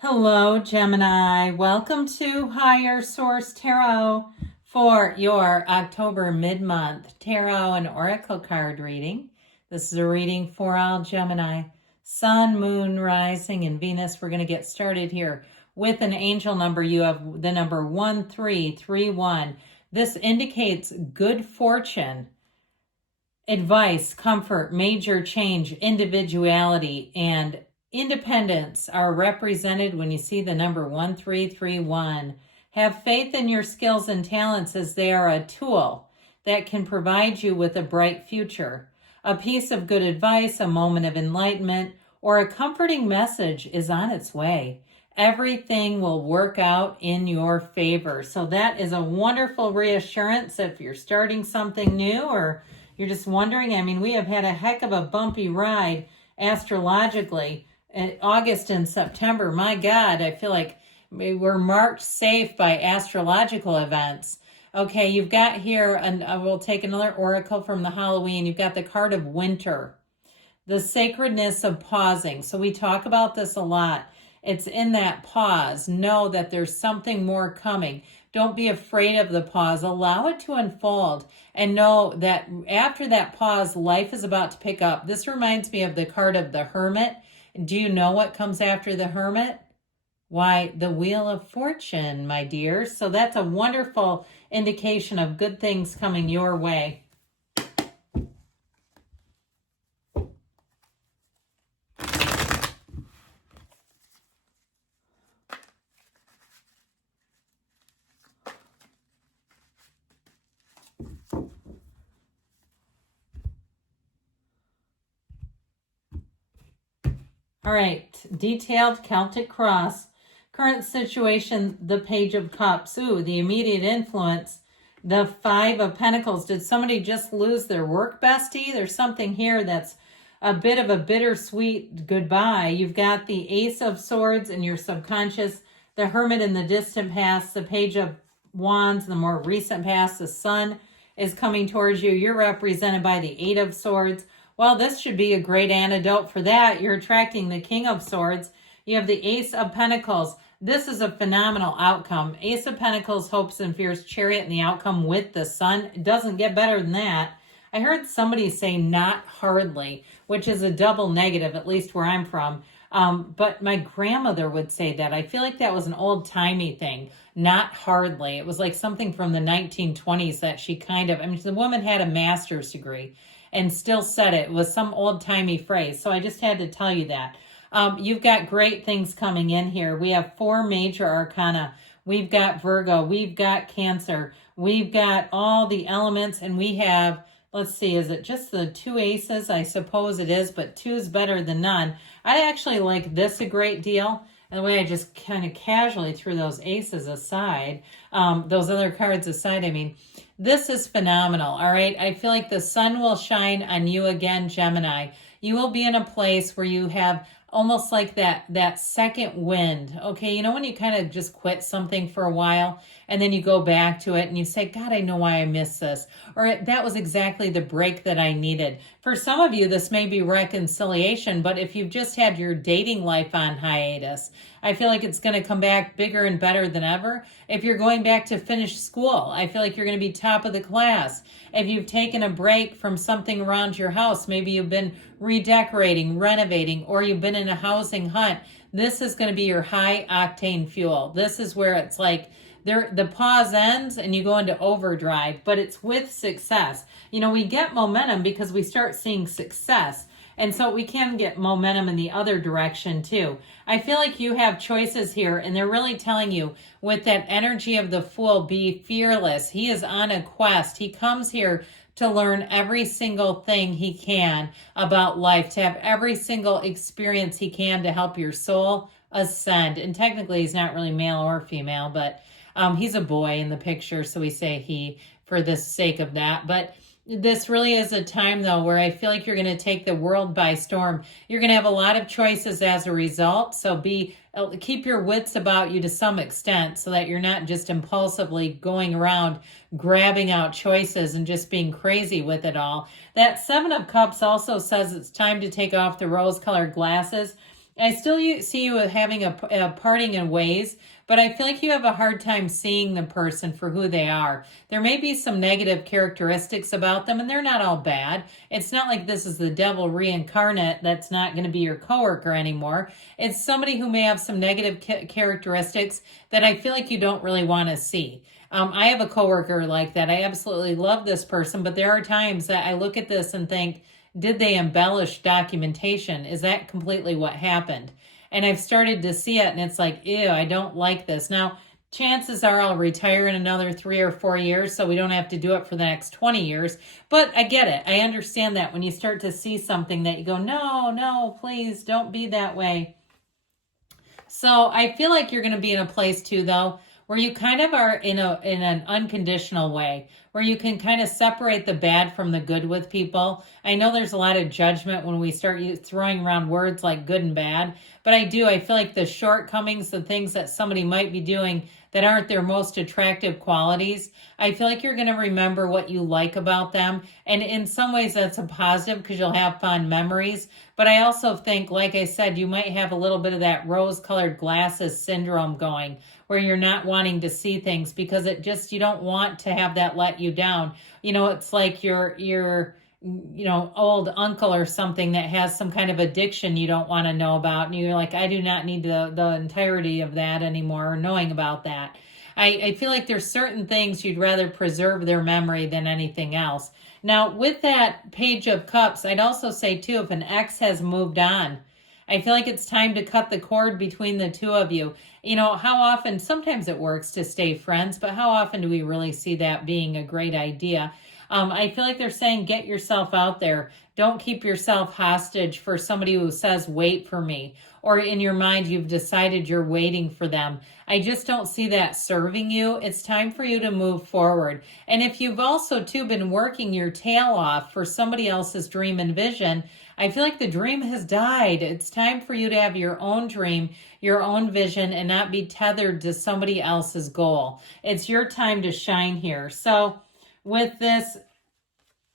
Hello, Gemini. Welcome to Higher Source Tarot for your October mid-month tarot and oracle card reading. This is a reading for all Gemini, Sun, Moon, Rising, and Venus. We're going to get started here with an angel number. You have the number 1331. This indicates good fortune, advice, comfort, major change, individuality, and independence are represented when you see the number 1331. Have faith in your skills and talents as they are a tool that can provide you with a bright future. A piece of good advice, a moment of enlightenment, or a comforting message is on its way. Everything will work out in your favor. So that is a wonderful reassurance if you're starting something new or you're just wondering. I mean, we have had a heck of a bumpy ride astrologically in August and September. My God, I feel like we're marked safe by astrological events. Okay, you've got here, and I will take another oracle from the Halloween. You've got the card of winter, the sacredness of pausing. So we talk about this a lot. It's in that pause. Know that there's something more coming. Don't be afraid of the pause. Allow it to unfold and know that after that pause, life is about to pick up. This reminds me of the card of the Hermit. Do you know what comes after the Hermit? Why, the Wheel of Fortune, my dear. So that's a wonderful indication of good things coming your way. All right, detailed Celtic cross. Current situation, the Page of Cups. Ooh, the immediate influence, the Five of Pentacles. Did somebody just lose their work bestie? There's something here that's a bit of a bittersweet goodbye. You've got the Ace of Swords in your subconscious, the Hermit in the distant past, the Page of Wands in the more recent past, the Sun is coming towards you. You're represented by the Eight of Swords. Well, this should be a great antidote for that. You're attracting the King of Swords. You have the Ace of Pentacles. This is a phenomenal outcome. Ace of Pentacles, hopes and fears, Chariot, and the outcome with the Sun. It doesn't get better than that. I heard somebody say not hardly, which is a double negative, at least where I'm from. But my grandmother would say that. I feel like that was an old-timey thing. Not hardly. It was like something from the 1920s that she kind of, I mean, the woman had a master's degree and still said it. It was some old-timey phrase. So I just had to tell you that. You've got great things coming in here. We have 4 major arcana. We've got Virgo. We've got Cancer. We've got all the elements. And we have, let's see, is it just the 2 aces? I suppose it is, but 2 is better than none. I actually like this a great deal. And the way I just kind of casually threw those aces aside, those other cards aside, I mean, this is phenomenal, all right? I feel like the sun will shine on you again, Gemini. You will be in a place where you have almost like that second wind, okay? You know when you kind of just quit something for a while and then you go back to it and you say, God, I know why I missed this. Or that was exactly the break that I needed. For some of you, this may be reconciliation, but if you've just had your dating life on hiatus, I feel like it's going to come back bigger and better than ever. If you're going back to finish school, I feel like you're going to be top of the class. If you've taken a break from something around your house, maybe you've been redecorating, renovating, or you've been in a housing hunt, this is going to be your high octane fuel. This is where it's like the pause ends and you go into overdrive, but it's with success. You know, we get momentum because we start seeing success. And so we can get momentum in the other direction too. I feel like you have choices here, and they're really telling you with that energy of the Fool, be fearless. He is on a quest. He comes here to learn every single thing he can about life, to have every single experience he can to help your soul ascend. And technically he's not really male or female, but he's a boy in the picture, so we say he for the sake of that. But this really is a time, though, where I feel like you're going to take the world by storm. You're going to have a lot of choices as a result. So keep your wits about you to some extent so that you're not just impulsively going around grabbing out choices and just being crazy with it all. That 7 of Cups also says it's time to take off the rose-colored glasses I still see you having a parting in ways, but I feel like you have a hard time seeing the person for who they are. There may be some negative characteristics about them, and they're not all bad. It's not like this is the devil reincarnate that's not going to be your coworker anymore. It's somebody who may have some negative characteristics that I feel like you don't really want to see. I have a coworker like that. I absolutely love this person, but there are times that I look at this and think, did they embellish documentation? Is that completely what happened? And I've started to see it, and it's like, ew, I don't like this. Now, chances are I'll retire in another 3 or 4 years, so we don't have to do it for the next 20 years. But I get it. I understand that when you start to see something that you go, no, please don't be that way. So I feel like you're going to be in a place too, though, where you kind of are in an unconditional way, where you can kind of separate the bad from the good with people. I know there's a lot of judgment when we start throwing around words like good and bad, but I feel like the shortcomings, the things that somebody might be doing that aren't their most attractive qualities, I feel like you're going to remember what you like about them. And in some ways that's a positive because you'll have fond memories. But I also think, like I said, you might have a little bit of that rose-colored glasses syndrome going, where you're not wanting to see things because you don't want to have that let you down. It's like your old uncle or something that has some kind of addiction you don't want to know about. And you're like, I do not need the entirety of that anymore, or knowing about that. I feel like there's certain things you'd rather preserve their memory than anything else. Now, with that Page of Cups, I'd also say, too, if an ex has moved on, I feel like it's time to cut the cord between the two of you. How often, sometimes it works to stay friends, but how often do we really see that being a great idea? I feel like they're saying, get yourself out there. Don't keep yourself hostage for somebody who says, wait for me. Or in your mind, you've decided you're waiting for them. I just don't see that serving you. It's time for you to move forward. And if you've also, too, been working your tail off for somebody else's dream and vision, I feel like the dream has died. It's time for you to have your own dream, your own vision, and not be tethered to somebody else's goal. It's your time to shine here. So with this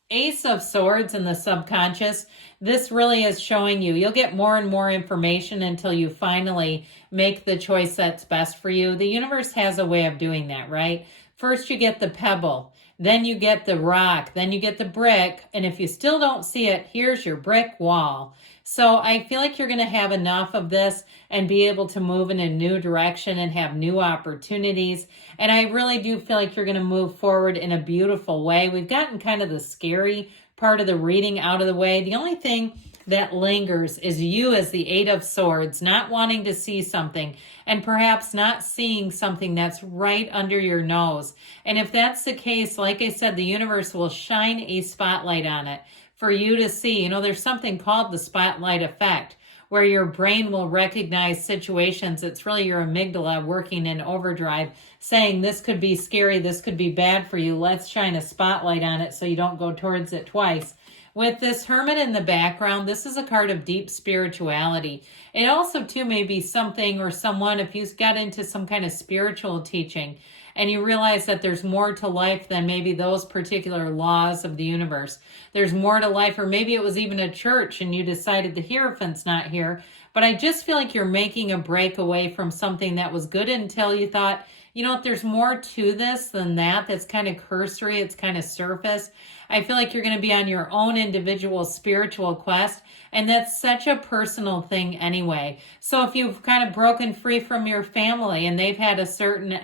Ace of Swords in the subconscious, this really is showing you'll get more and more information until you finally make the choice that's best for you. The universe has a way of doing that, right? First you get the pebble, then you get the rock, then you get the brick, and if you still don't see it, here's your brick wall. So I feel like you're going to have enough of this and be able to move in a new direction and have new opportunities. And I really do feel like you're going to move forward in a beautiful way. We've gotten kind of the scary part of the reading out of the way. The only thing that lingers is you as the Eight of Swords, not wanting to see something and perhaps not seeing something that's right under your nose. And if that's the case, like I said, the universe will shine a spotlight on it for you to see. There's something called the spotlight effect, where your brain will recognize situations. It's really your amygdala working in overdrive, saying this could be scary, this could be bad for you. Let's shine a spotlight on it so you don't go towards it twice. With this Hermit in the background, this is a card of deep spirituality. It also, too, may be something or someone, if you got into some kind of spiritual teaching and you realize that there's more to life than maybe those particular laws of the universe. There's more to life, or maybe it was even a church and you decided the Hierophant's not here. But I just feel like you're making a break away from something that was good until you thought, there's more to this than that. That's kind of cursory. It's kind of surface. I feel like you're going to be on your own individual spiritual quest, and that's such a personal thing anyway. So if you've kind of broken free from your family and they've had a certain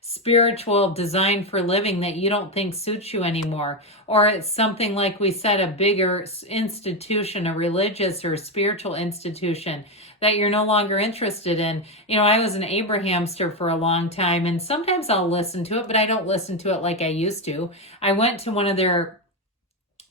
spiritual design for living that you don't think suits you anymore, or it's something like we said, a bigger institution, a religious or spiritual institution that you're no longer interested in. I was an Abrahamster for a long time, and sometimes I'll listen to it, but I don't listen to it like I used to. I went to one of their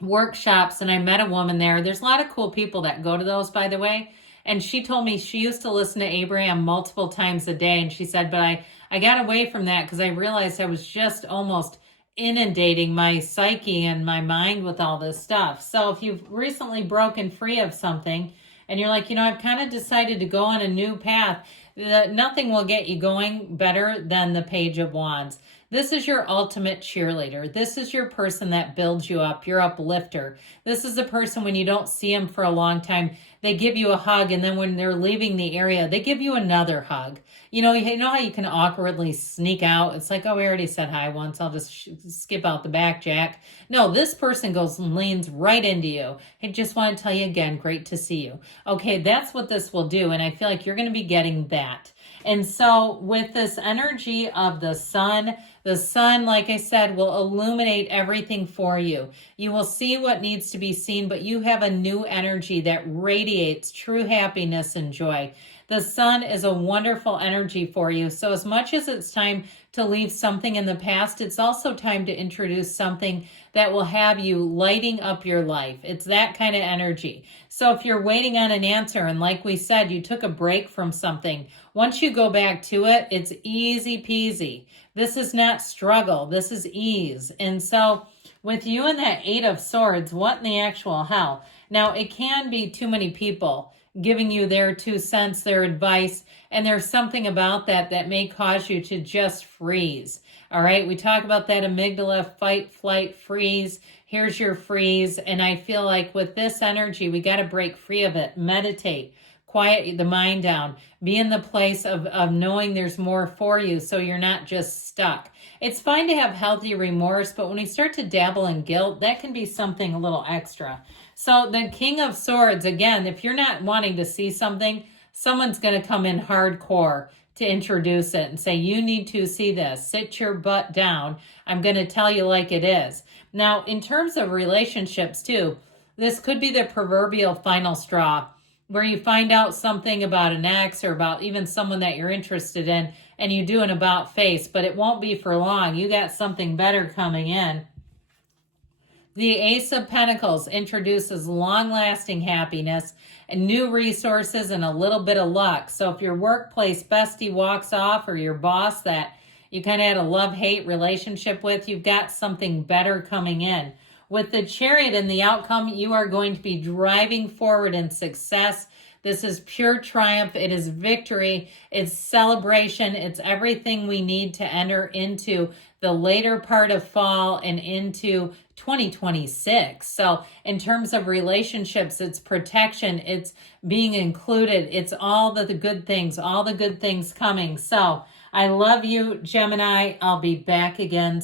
workshops and I met a woman there. There's a lot of cool people that go to those, by the way. And she told me she used to listen to Abraham multiple times a day. And she said, but I got away from that because I realized I was just almost inundating my psyche and my mind with all this stuff. So if you've recently broken free of something and you're like, I've kind of decided to go on a new path, nothing will get you going better than the Page of Wands. This is your ultimate cheerleader. This is your person that builds you up, your uplifter. This is the person when you don't see them for a long time, they give you a hug, and then when they're leaving the area, they give you another hug. You know how you can awkwardly sneak out? It's like, oh, we already said hi once. I'll just skip out the back, Jack. No, this person goes and leans right into you. I just want to tell you again, great to see you. Okay, that's what this will do, and I feel like you're going to be getting that. And so with this energy of the sun, like I said, will illuminate everything for you. You will see what needs to be seen, but you have a new energy that radiates true happiness and joy. The sun is a wonderful energy for you. So as much as it's time to leave something in the past, it's also time to introduce something that will have you lighting up your life. It's that kind of energy. So if you're waiting on an answer, and like we said, you took a break from something, once you go back to it, it's easy peasy. This is not struggle. This is ease. And so with you and that Eight of Swords, what in the actual hell? Now, it can be too many people giving you their 2 cents, their advice, and there's something about that that may cause you to just freeze. All right, we talk about that amygdala, fight, flight, freeze. Here's your freeze. And I feel like with this energy, we got to break free of it. Meditate, quiet the mind down, be in the place of knowing there's more for you so you're not just stuck. It's fine to have healthy remorse, but when you start to dabble in guilt, that can be something a little extra. So the King of Swords, again, if you're not wanting to see something, someone's going to come in hardcore to introduce it and say, you need to see this. Sit your butt down. I'm going to tell you like it is. Now, in terms of relationships too, this could be the proverbial final straw where you find out something about an ex or about even someone that you're interested in, and you do an about face, but it won't be for long. You got something better coming in. The Ace of Pentacles introduces long-lasting happiness and new resources and a little bit of luck. So if your workplace bestie walks off, or your boss that you kind of had a love-hate relationship with, you've got something better coming in. With the Chariot and the outcome, you are going to be driving forward in success. This is pure triumph. It is victory. It's celebration. It's everything we need to enter into the later part of fall and into 2026. So in terms of relationships, it's protection. It's being included. It's all the good things coming. So I love you, Gemini. I'll be back again soon.